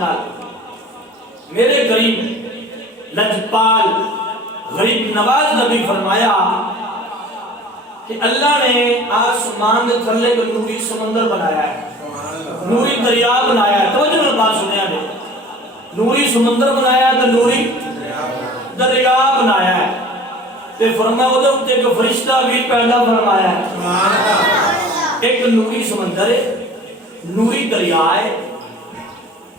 نال میرے کریم لجپال غریب نواز نبی فرمایا کہ اللہ نے آسمان کے تھلے کو نوری سمندر بنایا ہے، نوری دریا بنایا ہے. توجہ نال بات سنیا نے، نوری سمندر بنایا ہے تو نوری دریا بنایا ہے. تے فرمایا وہ دے ایک فرشتہ بھی پیدا فرمایا ہے. ایک نوری سمندر ہے، نوری دریا ہے،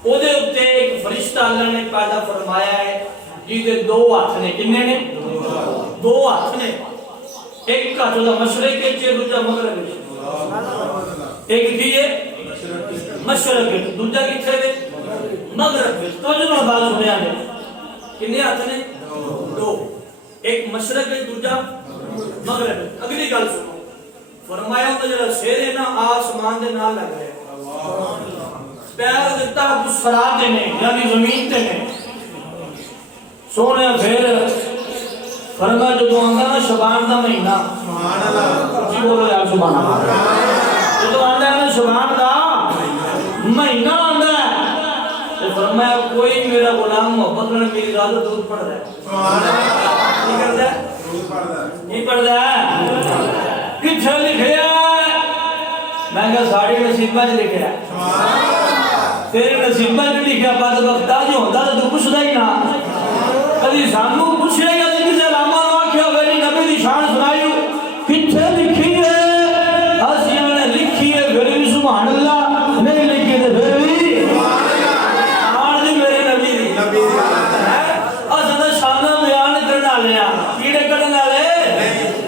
وہ دے اتے ایک فرشتہ اللہ نے پیدا فرمایا ہے جیدے دو ہاتھ نے. کنے نے؟ دو ہاتھ نے. ایک کا جو مشرق کے چے دوجہ مغرب ہے. ایک دیئے مشرق ہے، دوجہ کی چھے دے مغرب ہے. تو جو میں بات سنیا نے کنے ہاتھ نے؟ دو. ایک مشرق ہے، دوجہ مغرب ہے. اگلی گل سنو، فرمایا ہوتا جڑا شیر ہے نا آسمان دے نال لگ رہے پیر دیتا بسرات نے یعنی زمین تے نے. سونے پھر فرمایا جو آنگا نا شبان دا مہینہ، جی بولو یا سبحان اللہ، جو آنگا نا شبان دا مہینہ آنگا ہے. فرمایا کوئی میرا غلام محبت نے میری رازہ دودھ پڑھ رہا ہے. نہیں کرتا ہے؟ نہیں پڑھتا ہے. کچھ لکھے ہے میں کہا ساڑھی نصیبہ جو لکھے ہے تیرے نصیبہ جو لکھے ہے بعد وقتہ جو ہوتا تو کچھ دا ہی نا کدھی سانو پوچھے گا کسی علامہ آکھیا ویلی نبی دی شان سنائی کتھے لکھی ہے ہسیاں نے لکھی ہے پھر بھی سبحان اللہ نہیں لکھی ہے پھر بھی آن دی میرے نبی دی اسدہ شانہ بیان کرنا لیا کیڑے کرنا لے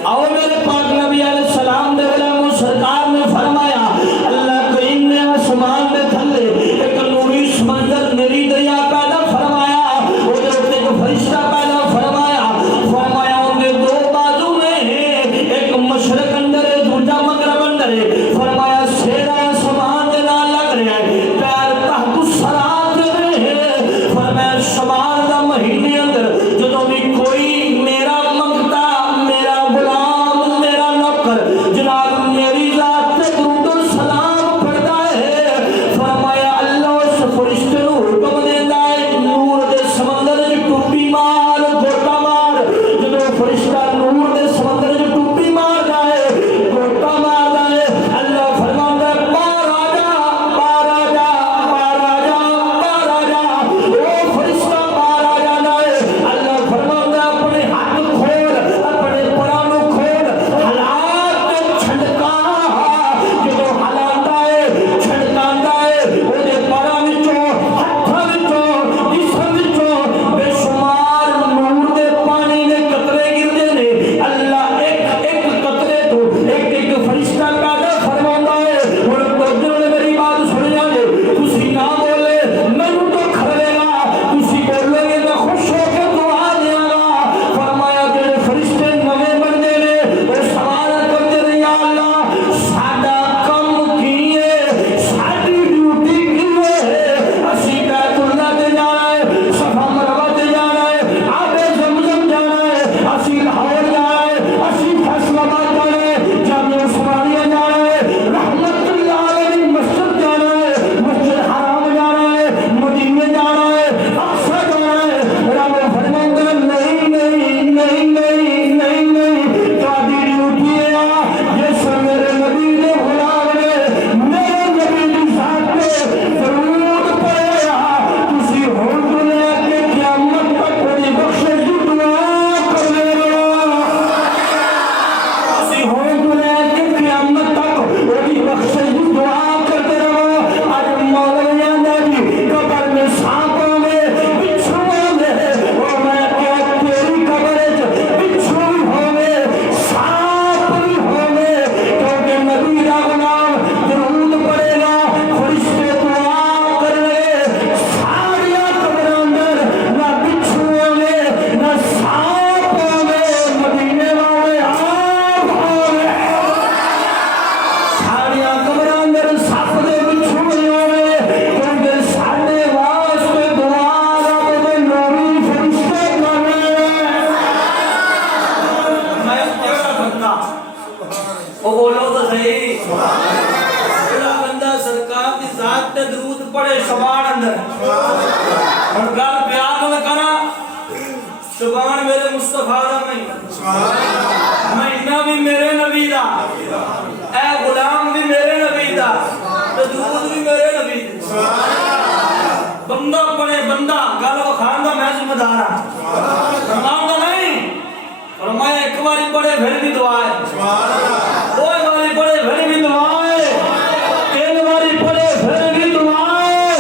آؤ میرے پاک نبی علیہ السلام دے غلام سرکار نے فرمایا اللہ کریم نے آسمان دے تھلے ایک نوری سمندر میری دریا پیدا فرمایا وہ جو ایک فرشتہ پیدا فرمایا ان کے دو بازو میں اور گل پیار نہ کرا سبحان میرے مصطفیٰ دا مہینہ بھی میرے نبی دا اے غلام بھی میرے نبی دا دودھ بھی میرے نبی دا بندہ پڑے بندہ گل وکھان دا میں ذمہ دار ہاں فرمان دا نہیں فرمایا ایک باری پڑھے پھر بھی دعا ہے دو باری پڑھے پھر بھی دعا ہے تین باری پڑھے پھر بھی دعا ہے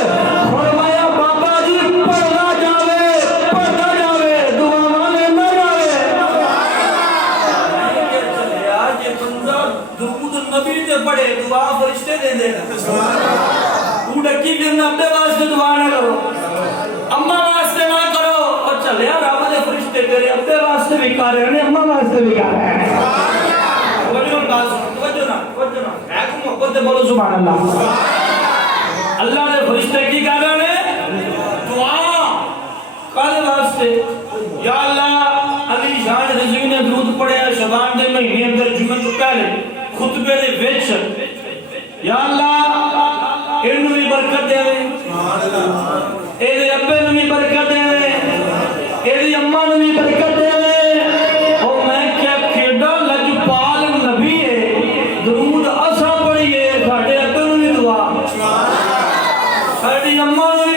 فرمایا بابا جی پڑھنا جاوے دعا مانے نہ جاوے چلے آج یہ بندہ درود نبی تے پڑھے دعا فرشتے دے دے گا تو ڈکی کرنا اپنے واسطے دعا نہ کرو اماں واسطے نہ کرو اور چلے رب دے فرشتے تیرے اپنے واسطے بھی کر رہے ہیں اماں واسطے بھی کر رہے ہیں توجہ نہ اے کو محبت دے بولو سبحان اللہ اللہ دے فرشتے کی کر رہے ہیں دعا کل واسطے یا اللہ علی شان رضی نے درود پڑھیا شعبان دے مہینے اندر جمعہ تو پہلے خطبے دے وچ یا اللہ انہوں بھی برکت دے